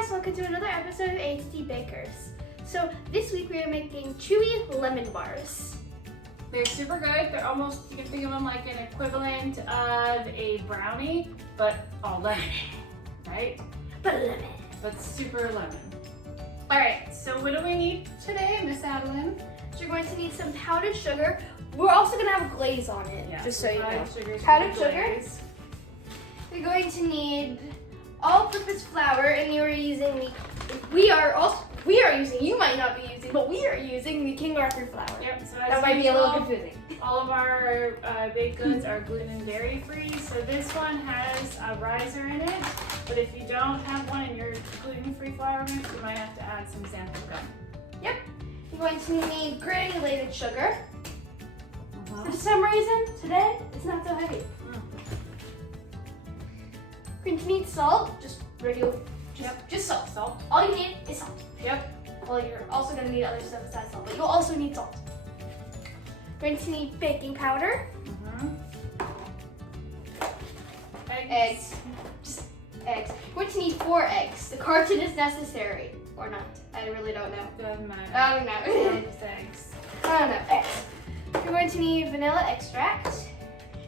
guys, welcome to another episode of A.to.T Bakers. So this week we are making Chewy Lemon Bars. They're super good. They're almost, you can think of them like an equivalent of a brownie, but all lemon, right? But lemon. But super lemon. All right, So what do we need today, Miss Adeline? so you're going to need some powdered sugar. We're also gonna have a glaze on it, just so you know. Powdered sugar. You're going to need all-purpose flour, and you are using the. We are using. You might not be using, but we are using the King Arthur flour. Yep. So That might be a little confusing. All of our baked goods are gluten and dairy free. So this one has a riser in it, but if you don't have one in your gluten-free flour mix, you might have to add some xanthan gum. Yep. You're going to need granulated sugar. For some reason, today, it's not so heavy. You're going to need salt, just regular, just salt. Salt. All you need is salt. Yep. Well, you're also going to need other stuff besides salt, but you'll also need salt. You're going to need baking powder. Eggs. Just eggs. You're going to need 4 eggs. The carton is necessary, or not. I really don't know. Doesn't matter. I don't know. Just eggs. I don't know. Eggs. You're going to need vanilla extract.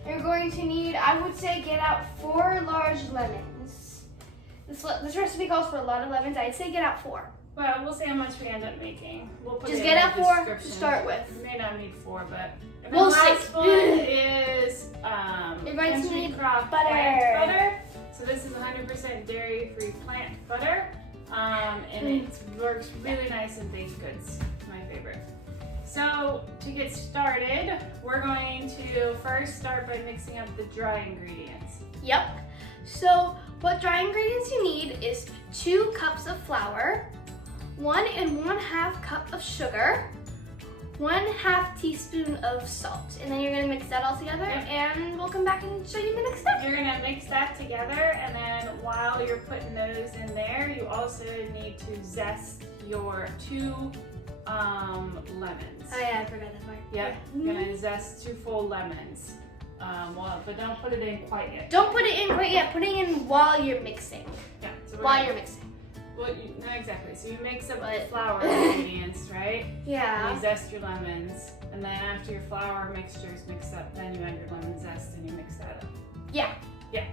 You're going to need, I would say, get out 4 large lemons. This recipe calls for a lot of lemons. I'd say get out 4. Well, we'll see how much we end up making. We'll put Just it get in out the 4 description. to start with. We may not need 4, but and We'll the see. last one is You're going to Country need Crock butter. plant butter. So this is 100% dairy-free plant butter, and it works really nice in baked goods. My favorite. So to get started, we're going to first start by mixing up the dry ingredients. Yep. So what dry ingredients you need is 2 cups of flour, 1 1/2 cup of sugar, 1/2 teaspoon of salt, and then you're gonna mix that all together, and we'll come back and show you the next step. You're gonna mix that together, and then while you're putting those in there, you also need to zest your 2 lemons. Oh yeah, I forgot that part. Yep, you're gonna zest 2 full lemons. But don't put it in quite yet. Don't put it in quite yet. Put it in while you're mixing. Yeah. So While you're mixing. Well, not exactly. So you mix up the flour ingredients, right? Yeah. You zest your lemons, and then after your flour mixture is mixed up, then you add your lemon zest and you mix that up. Yeah. Yeah.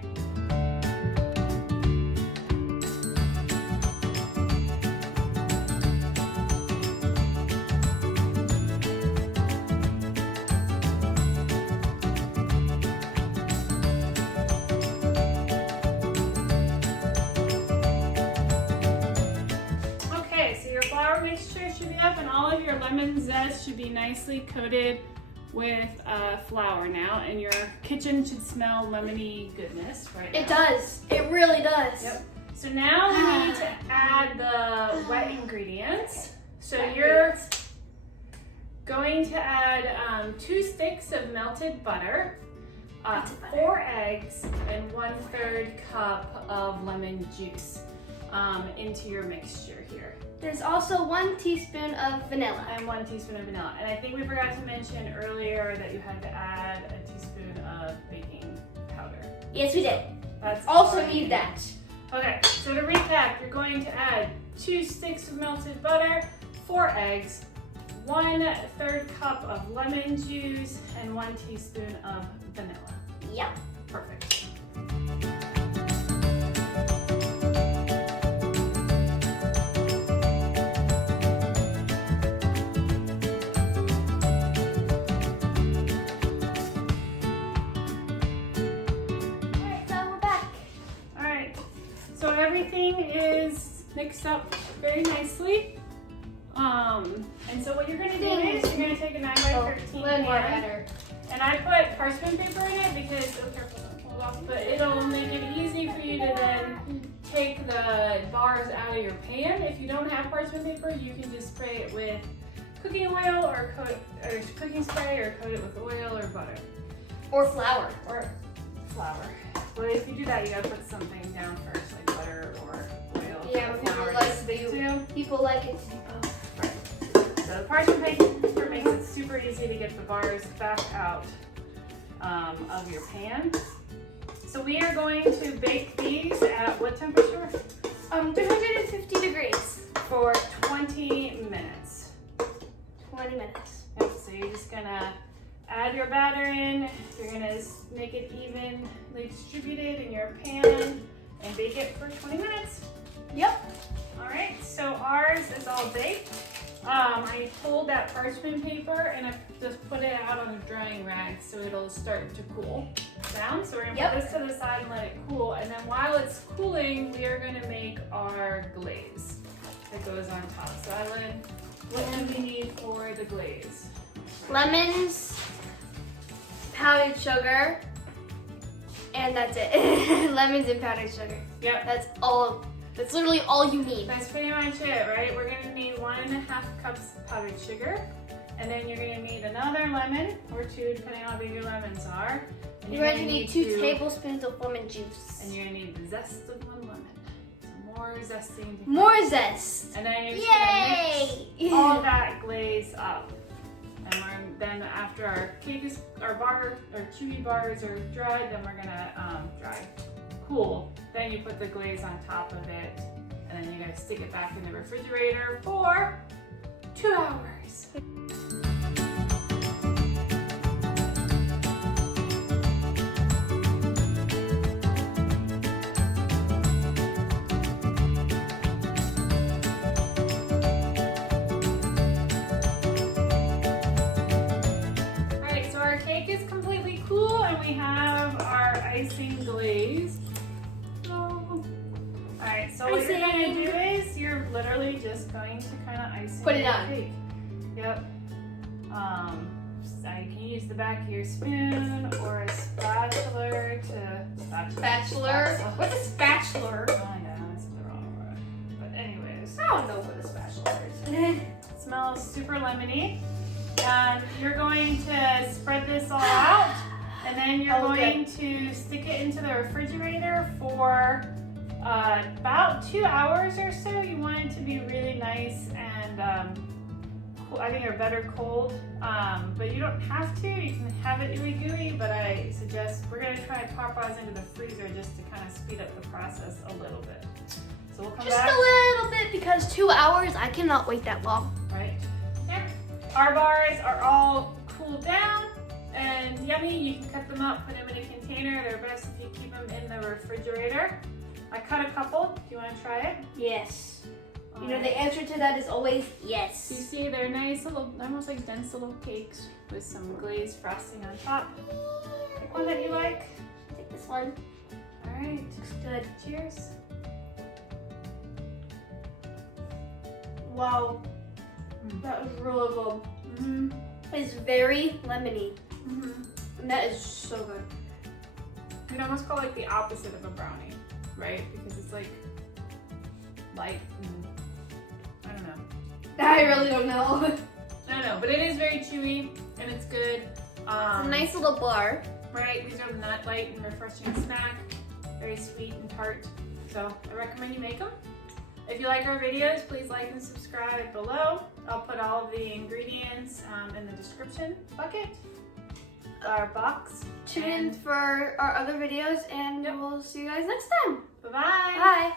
Mixture should be up, and all of your lemon zest should be nicely coated with flour now, and your kitchen should smell lemony goodness right now. It does. It really does. Yep. So now we need to add the wet ingredients. So you're going to add 2 sticks of melted butter, 4 eggs, and 1/3 cup of lemon juice into your mixture here. There's also 1 teaspoon of vanilla. And 1 teaspoon of vanilla. And I think we forgot to mention earlier that you had to add a teaspoon of baking powder. Yes, we did. That's Also need that. Okay, so to recap, you're going to add 2 sticks of melted butter, 4 eggs, 1/3 cup of lemon juice, and 1 teaspoon of vanilla. Yep. Perfect. So everything is mixed up very nicely. And so what you're gonna do is you're gonna take a 9x13 pan, and I put parchment paper in it because, oh careful, don't pull it off, but it'll make it easy for you to then take the bars out of your pan. If you don't have parchment paper, you can just spray it with cooking oil or cooking spray, or coat it with oil or butter. Or flour. Or flour. But if you do that, you gotta put something down first, like butter or oil. Yeah, people like it to be both. Right. So the parchment paper makes it super easy to get the bars back out of your pan. So we are going to bake these at what temperature? 250 degrees. For 20 minutes. 20 minutes. Yep, so you're just gonna add your batter in. You're gonna make it evenly distributed in your pan and bake it for 20 minutes. Yep. All right, so ours is all baked. I pulled that parchment paper and I just put it out on a drying rag so it'll start to cool down. So we're gonna put this to the side and let it cool. And then while it's cooling, we are gonna make our glaze that goes on top. So Evelyn, what do we need for the glaze? Lemons, powdered sugar, and that's it. Lemons and powdered sugar. Yep. That's all. That's literally all you need. That's pretty much it, right? We're gonna need 1.5 cups of powdered sugar, and then you're gonna need another lemon or 2, depending on how big your lemons are. And you're going to need 2 tablespoons of lemon juice. And you're gonna need the zest of 1 lemon. So more zesting. More zest. And then you're just gonna mix all that glaze up. And then after our chewy bars are dried, then we're gonna cool. Then you put the glaze on top of it, and then you're gonna stick it back in the refrigerator for 2 hours. Alright, so our cake is completely cool, and we have our icing glaze. Alright, so what you're going to do is you're literally just going to kind of ice Put it your on. cake. Yep. So you can use the back of your spoon or a spatula to... Spatula? What's a spatula? I know, that's the wrong word. But anyways. I don't know what a spatula is. It smells super lemony. And you're going to spread this all out. And then you're going to stick it into the refrigerator for about 2 hours or so. You want it to be really nice and cool. I think they're better cold, but you don't have to. You can have it ooey gooey, but I suggest we're gonna try and pop ours into the freezer just to kind of speed up the process a little bit. So we'll come back. Just a little bit because 2 hours, I cannot wait that long. Right. Here. Our bars are all cooled down and yummy. You can cut them up, put them in a container. They're best if you keep them in the refrigerator. I cut a couple. Do you want to try it? Yes. You know, the answer to that is always yes. You see, they're nice little, almost like dense little cakes with some glazed frosting on top. Pick one that you like. I'll take this one. All right. Looks good. Cheers. Wow. That was really good. It's very lemony. And that is so good. You'd almost call it like the opposite of a brownie, right? Because it's like light and I don't know. I really don't know. I don't know, but it is very chewy and it's good. It's a nice little bar. Right, these are the nut light and refreshing snack. Very sweet and tart. So I recommend you make them. If you like our videos, please like and subscribe below. I'll put all of the ingredients in the description bucket, our box. Tune in for our other videos and we'll see you guys next time. Bye-bye. Bye.